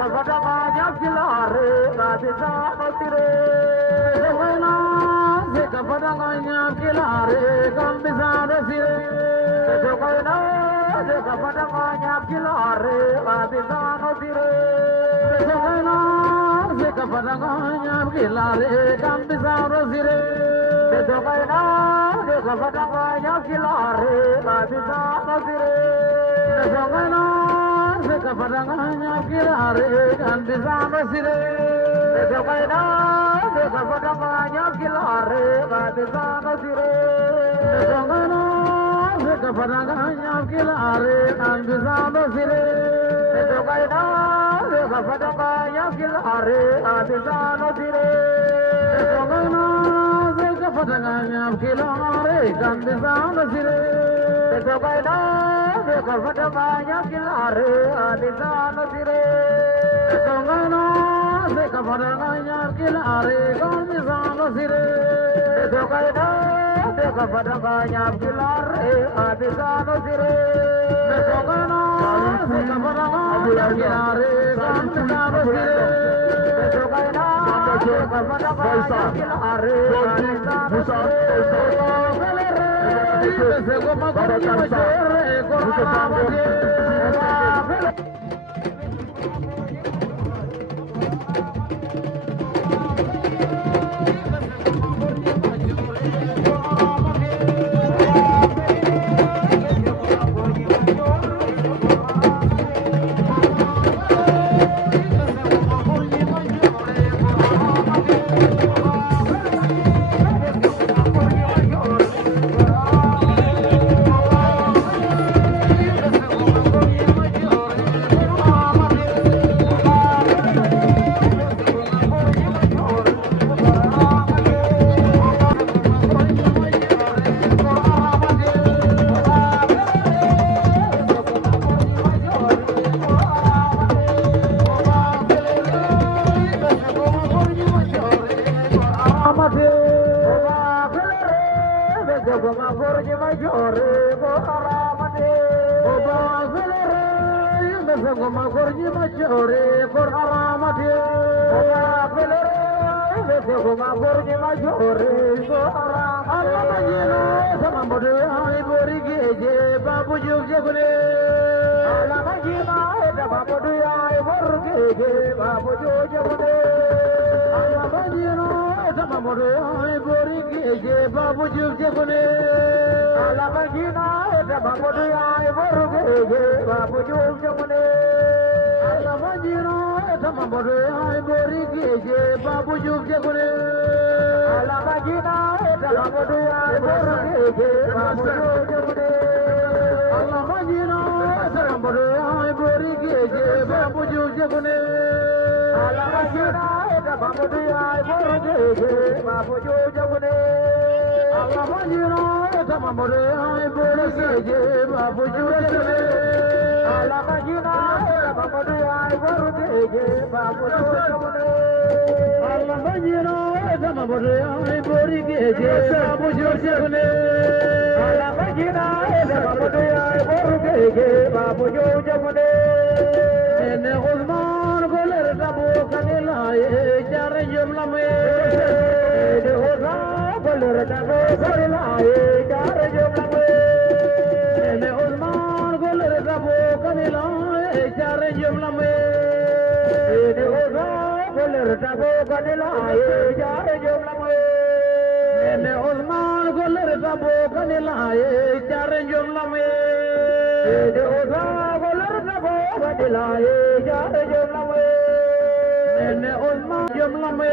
Kapadamanya kilare kadisa notire Sevena se kapadamanya kilare kambisa notire Sevena se kapadamanya kilare kadisa notire Sevena se kapadamanya kilare kambisa notire Sevena se kapadamanya kilare kadisa notire Sevena Kapadanganya kilare kan bisa mesire Dekaina Kapadanganya kilare kan bisa mesire Dekaina Kapadanganya kilare kan bisa mesire Dekaina Kapadanganya kilare kan bisa mesire Dekaina Kapadanganya kilare kan bisa mesire Dekaina Kapadamanya kilare adisa notire Dongana se kapadamanya kilare adisa notire Dongana se kapadamanya kilare adisa notire Dongana se kapadamanya kilare adisa notire Dongana se kapadamanya kilare adisa notire Se goma con mi majore con la Jumla me,